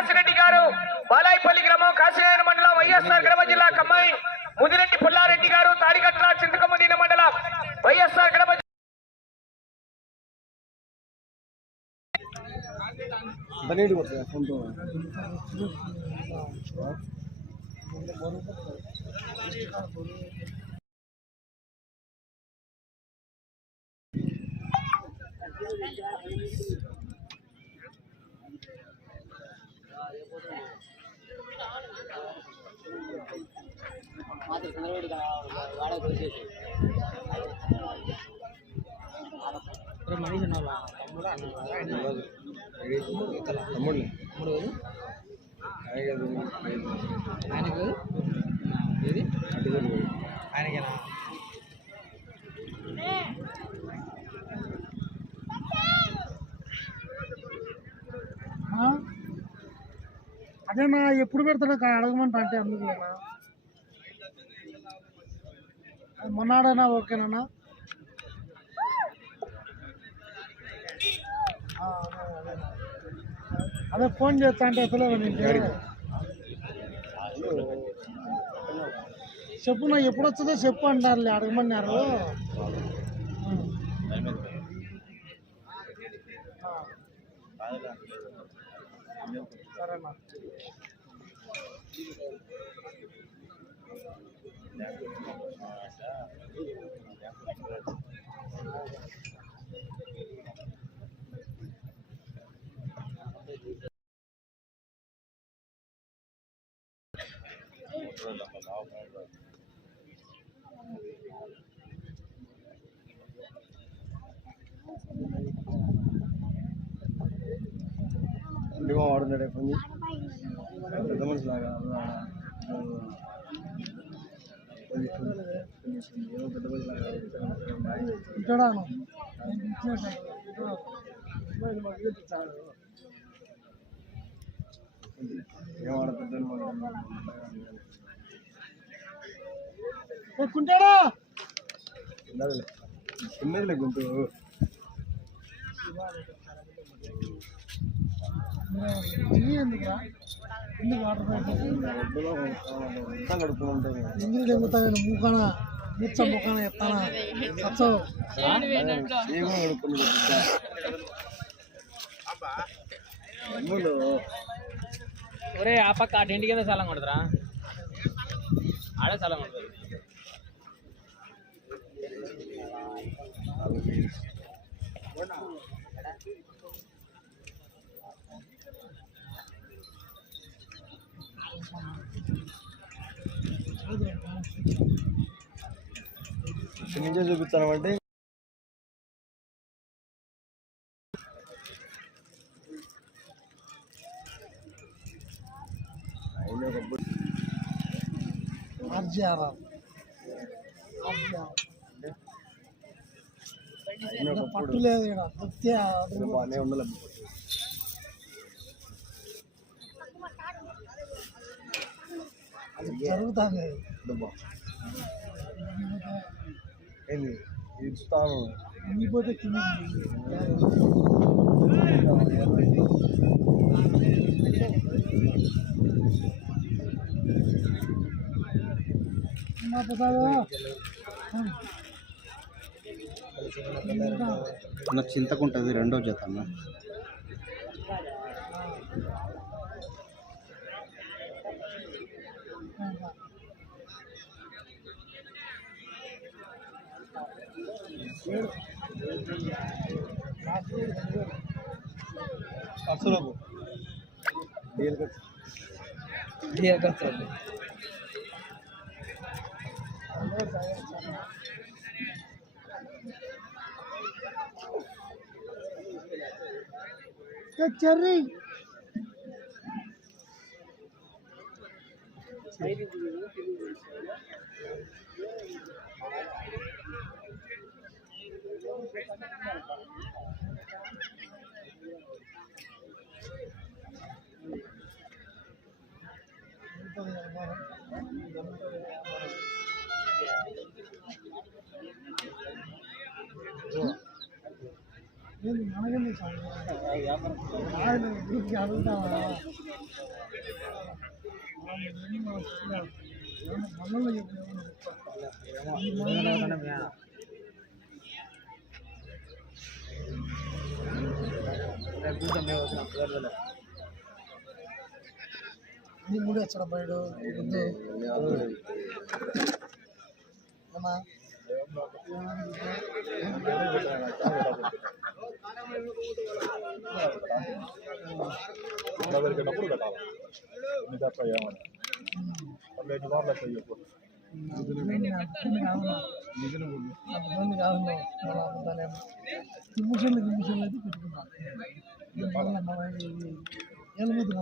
కాసిరెడ్డి గారు బాలాయిపల్లి గ్రామం కాశీనారాయణ మండలం వైఎస్ఆర్ కడప జిల్లా కమ్మాయి ముదిరెడ్డి పుల్లారెడ్డి గారు తాడికట్ల చింతకమ్మదీన మండలం వైఎస్ఆర్ కడప జిల్లా తమ్ముడు తమ్ముడు ఆయనకు ఏది అటు ఆయనకేనా అదేనా ఎప్పుడు పెడతాడు అడగమంటే అంటే అందుకు మొన్నాడైనా ఓకేనా ఆ, అదే, అదే. అదే ఫోన్ చేస్తా అంటే అసలు నీకు చెప్పు నా ఎప్పుడు వస్తుందో చెప్పు అంటారులే అడగమన్నారు ఆ. సరేనా ఇంటిగా వాడుతున్నాడే ఫోన్ పెద్ద మనిషి లాగా ఏమో పెద్ద మనిషి లాగా ఇంటాడాను ఏం వాడ పెద్ద కుంటాడా చిన్నదిలే గుంటూ. ఇంగ్లీష్ మూకన ముచ్చ ముఖాన ఎత్తానా? ఒరే ఆ పక్క టెంట్ కింద స్థలం కొడతారా ఆడే స్థలం కొడుతుంది ఇక్కడి నుంచే చూపిస్తామంటే అయినా ఒకప్పుడు ఆర్జీఆర్ఆర్ అయినా ఒకప్పుడు పట్టు లేదు ఇక్కడ దొరికితే అది ఏదో బాగానే ఉండాలి అది జరుగుతుంది డబ్బా ఏంది ఇస్తాను ఇంగిపోతే కింద అన్న చింతకుంటుంది రెండో జత అన్న. ఖర్చులకు డీల్ चल रही Thank you. ముడి వచ్చాడు బయట వద్దు ఏమా పెట్టినప్పుడు పెట్టాలి నీ తప్ప ఏమని అట్లా ఎన్ని మార్లు అట్లా చెప్పు ఇబ్బంది కాదు కిమ్మిషన్లు కిమ్మిషన్లు అయితే పెట్టుకున్నాం ఎలుగుతుంది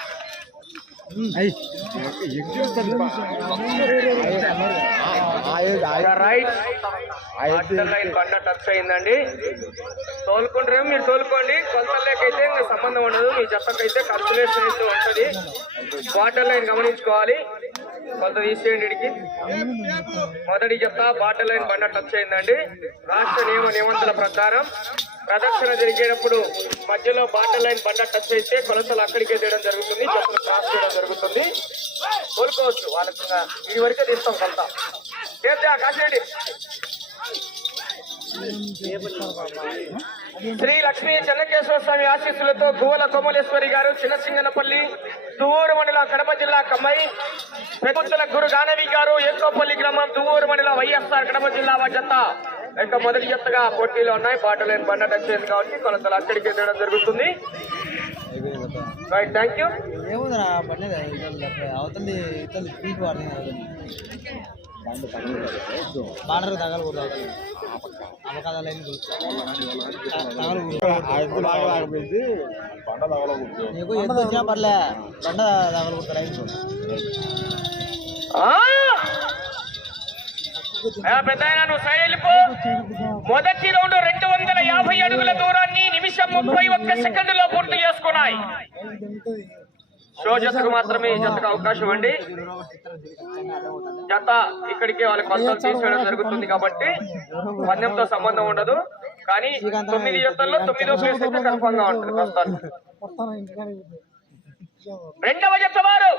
రైట్ లైన్ బండ టచ్ అయిందండి. తోలుకుంటారేమో మీరు తోలుకోండి. కొలతలేకైతే ఇంకా సంబంధం ఉండదు. మీ జతకైతే కల్కులేషన్ అయితే ఉంటుంది. వాటర్ లైన్ గమనించుకోవాలి. కొంత తీసేయండి ఇడికి. మొదటి జత వాటర్ లైన్ బండ టచ్ అయిందండి. రాష్ట్ర నియమ నిబంధనల ప్రకారం ప్రదక్షిణ జరిగేటప్పుడు మధ్యలో బాటర్ లైన్ బండ టచ్ అయితే కొలతలు అక్కడికే తీయడం జరుగుతుంది చెప్పులు క్రాస్ చేయడం జరుగుతుంది. కోలుకోవచ్చు వాళ్ళకి ఇది వరకే తీస్తాం కొలత. చేద్దా కాసేయండి శ్రీ లక్ష్మీ చెన్నకేశ్వర స్వామి ఆశీస్సులతో గువ్వల కోమలేశ్వరి గారు చిన్నసింగనపల్లి దువ్వూరు మండలం కడప జిల్లా కమ్మై పెద్దల గురు గానవి గారు ఏకోపల్లి గ్రామం దువ్వూరు మండలం వైఎస్ఆర్ కడప జిల్లా వా ఇక మొదటి జతగా పోటీలో ఉన్నాయి. బాటలేని బండ టచ్ అయింది కాబట్టి కొలతలు అక్కడికి తీయడం జరుగుతుంది. రైట్ థ్యాంక్ యూ అవతలి బార్డర్ తగలకూడదు అవకాశాలు నీకు ఎంత వచ్చినా పర్లే. బండ తగలకూడదు లైన్ నువ్వు సైడ్ వెళ్ళిపో మొదటి రౌండ్ రెండు వందల యాభై అడుగుల దూరాన్ని నిమిషం ముప్పై ఒక్క సెకండ్లో పూర్తి చేసుకున్నాయి. షో జతకు మాత్రమే జతకు అవకాశం అండి. జత ఇక్కడికే వాళ్ళకి కొలతలు తీసేయడం జరుగుతుంది కాబట్టి పందెంతో సంబంధం ఉండదు. కానీ తొమ్మిది జతల్లో తొమ్మిదో ప్లేస్ అయితే కన్ఫర్మ్గా ఉంటుంది ప్రస్తుతానికి రెండవ జత వారు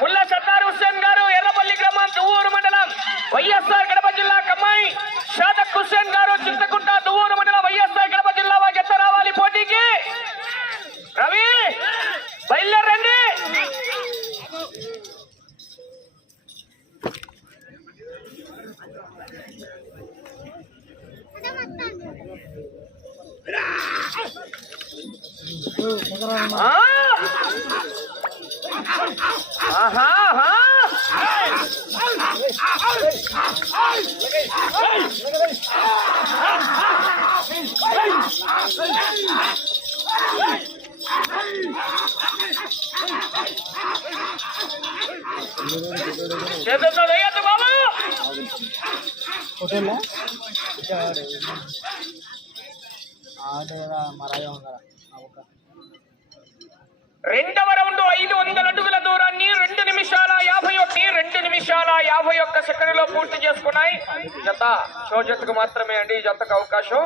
ముల్లా సర్దార్ హుస్సేన్ గారు ఎర్రపల్లి గ్రామం దువ్వూరు మండలం వైఎస్ఆర్ కడప జిల్లా కమ్మాయి షాదక్ హుస్సేన్ గారు చింతకుంట చేతులతో వేయద్దు బాబు ఫోటోలా ఒక రెండవ రౌండ్ ఐదు వందల అడుగుల దూరాన్ని రెండు నిమిషాల యాభై ఒకటి రెండు నిమిషాల యాభై ఒక్క సెకండ్లో పూర్తి చేసుకున్నాయి. జత షో జతకు మాత్రమే అండి జతకు అవకాశం.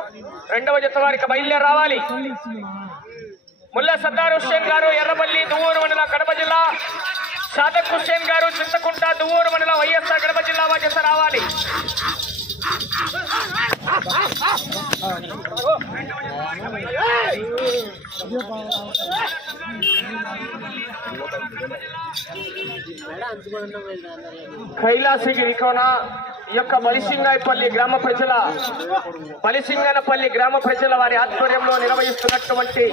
రెండవ జత వారికి బయలుదేరి రావాలి. ముల్లా సర్దార్ హుస్సేన్ గారు ఎర్రబల్లి దువ్వూరు మండల కడప జిల్లా. సాదక్ హుస్సేన్ గారు చింతకుంట దువ్వూరు మండల వైఎస్ఆర్ కడప జిల్లా వారి జత రావాలి. కైలాసగిరికోన ఈ యొక్క బలిసింగాయపల్లి గ్రామ ప్రజల బలిసింగనపల్లి గ్రామ ప్రజల వారి ఆధ్వర్యంలో నిర్వహిస్తున్నటువంటి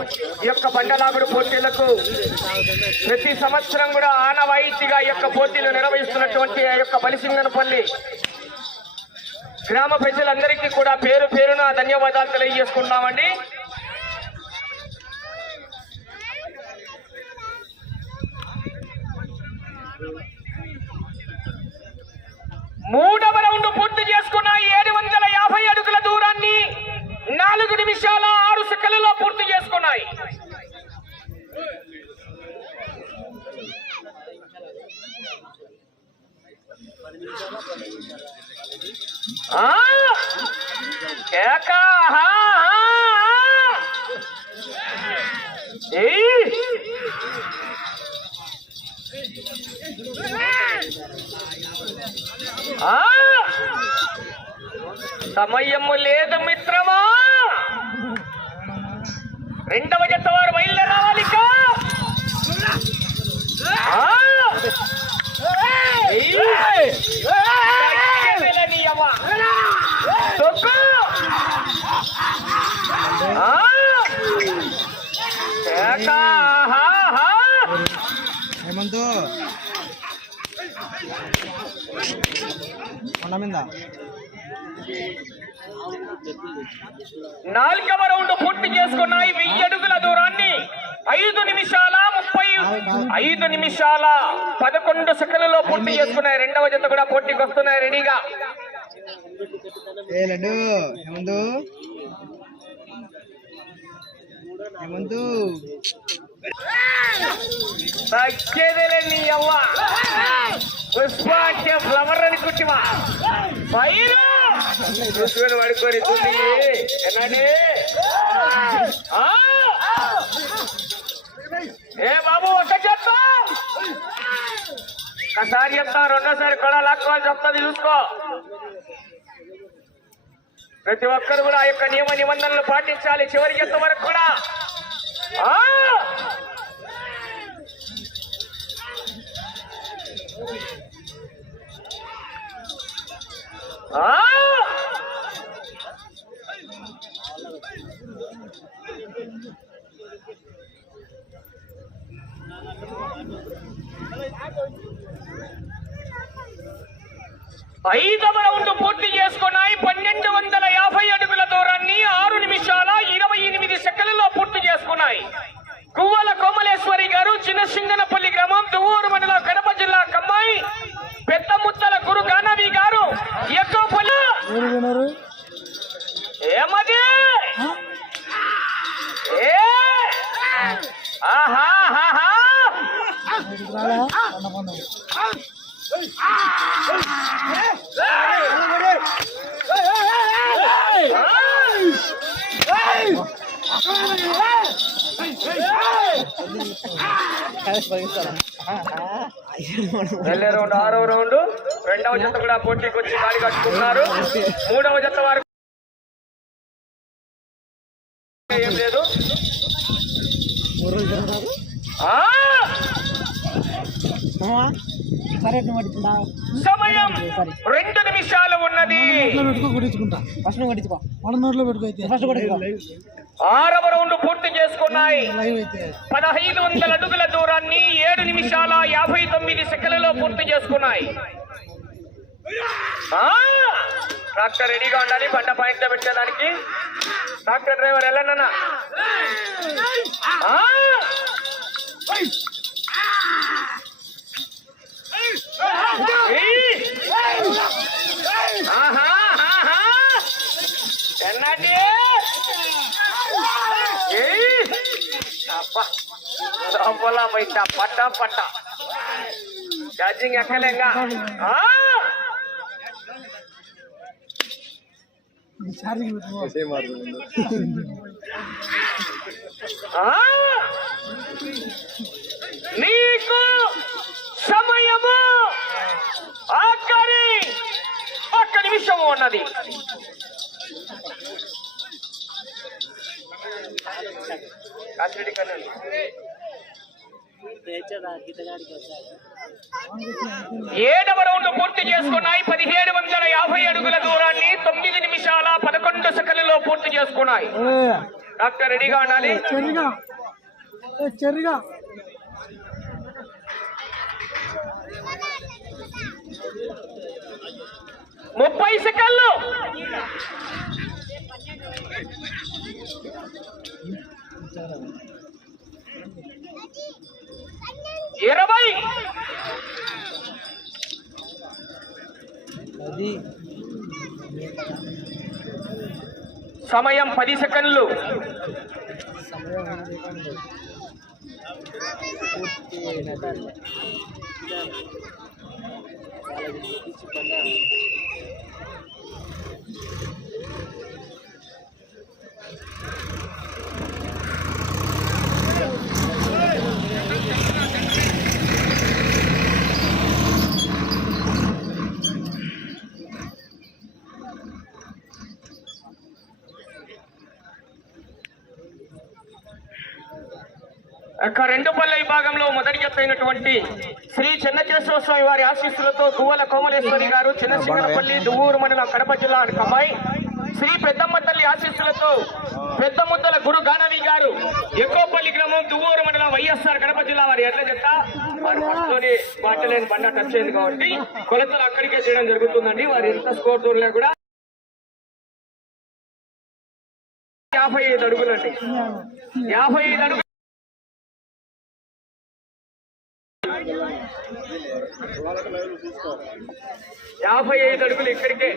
ఈ యొక్క బండలాగుడు పోటీలకు ప్రతి సంవత్సరం కూడా ఆనవాయితీగా ఈ యొక్క పోటీలు నిర్వహిస్తున్నటువంటి ఆ యొక్క బలిసింగనపల్లి గ్రామ ప్రజలందరికీ కూడా పేరు పేరున ధన్యవాదాలు తెలియజేసుకుంటామండి మూడవ రౌండ్ పూర్తి చేసుకున్న ఏడు వందల యాభై అడుగుల దూరాన్ని నాలుగు నిమిషాల ఆరు సెకండ్లలో పూర్తి చేసుకున్నాయి. ఏకా సమయము లేదు మిత్రమా? రెండవ నాలుగవ రౌండ్ పూర్తి చేసుకున్నాయి వెయ్యి అడుగుల దూరాన్ని ఐదు నిమిషాల ముప్పై ఐదు నిమిషాల పదకొండు సెకండ్లలో పూర్తి చేసుకున్నాయి. రెండవ జత కూడా పోటీకి వస్తున్నాయి రెడీగా. హేమంతు. హేమంతు. తగ్గేదేలే నీ అవ్వ. పుష్ప అంటే ఫ్లవర్ అని కుట్టివా పైరు చూసుకొని పడుకొని తుంది ఏ బాబు ఒక చెత్త? ఒకసారి చెప్తా రెండోసారి కూడా లాక్కోవాలి చెప్తుంది చూసుకో. ప్రతి ఒక్కరు కూడా ఆ యొక్క నియమ నిబంధనలు పాటించాలి చివరి ఎంత వరకు కూడా. ఆ! ఆ! ఐదవ రౌండ్ పూర్తి చేసుకున్నాయి. పన్నెండు వందల యాభై అడుగుల దూరాన్ని ఆరు నిమిషాల ఇరవై ఎనిమిది సెకండ్లలో పూర్తి చేసుకున్నాయి కువ్వల కోమలేశ్వరి గారు చిన్నసింగనపల్లి గ్రామం దువ్వూరు మండలం కడప జిల్లా కమ్మాయి పెద్ద ముత్తల గురు గానవి గారు ఎక్కువపల్లి ఎవరు వినరు ఏమది ఏ ఆహా ఆహా ఇక్కడికి రాలా కొండ పండుగ వెళ్ళే రౌండ్ ఆరో రౌండ్. రెండవ జత కూడా పోటీకి వచ్చి గాడి కట్టుకున్నారు. మూడవ జత వారు సమయం రెండు నిమిషాలు ఉన్నది. నోట్లో పెట్టుకో కొట్టించుకుంటా ఫస్ట్ నువ్వు కట్టించుకో మన నోట్లో పెట్టుకో అయితే. ఫస్ట్ కొట్టించుకో ఆరవ రౌండ్ పూర్తి చేసుకున్నాయి. లైవ్ అయితే. పదహైదు వందల అడుగుల దూరాన్ని ఏడు నిమిషాల యాభై తొమ్మిది సెకండ్లలో పూర్తి చేసుకున్నాయి. ఆ! ట్రాక్టర్ రెడీగా ఉండాలి. బండ పాయింట్ పెట్టేదానికి. ట్రాక్టర్ డ్రైవర్ వెళ్ళండి ఆహా ఛార్జింగ్ ఎక్కలేంగా ఆ! ఛార్జింగ్ పెట్టుకో ఆ! నీకు సమయము ఆఖరి ఒక్క నిమిషం ఉన్నది. కాసిరెడ్డి కన్నా ఏడవ రౌండ్ పూర్తి చేసుకున్నాయి. పదిహేడు వందల యాభై అడుగుల దూరాన్ని తొమ్మిది నిమిషాల పదకొండు సెకండ్లలో పూర్తి చేసుకున్నాయి. డాక్టర్ రెడీగా ఉండాలి? చెరిగా ఏ చెరిగా ముప్పై సెకండ్లు ఇరవై సమయం పది సెకండ్లు యొక్క రెండు పల్లె విభాగంలో మొదటి జత అయినటువంటి శ్రీ చెన్నకేశ్వర స్వామి వారి ఆశీస్సులతో గువ్వల కోమలేశ్వరి గారు చిన్నసింగరపల్లి దువ్వూరు మండలం కడప జిల్లా అమ్మాయి శ్రీ పెద్దమ్మ తల్లి ఆశీస్సులతో పెద్ద ముద్దల గురు గానవి గారు ఎక్కువపల్లి గ్రామం దువ్వూరు మండలం వైఎస్ఆర్ కడప జిల్లా వారి ఎట్ల చెత్త వారి బాటలేని బండ టచ్ అయింది కాబట్టి కొలతలు అక్కడికే చేయడం జరుగుతుందండి. వారి ఎంత స్కోర్ దూరలే కూడా యాభై ఐదు అడుగులండి. యాభై ఐదు అడుగులు యాభై ఐదు అడుగులు ఇక్కడికే.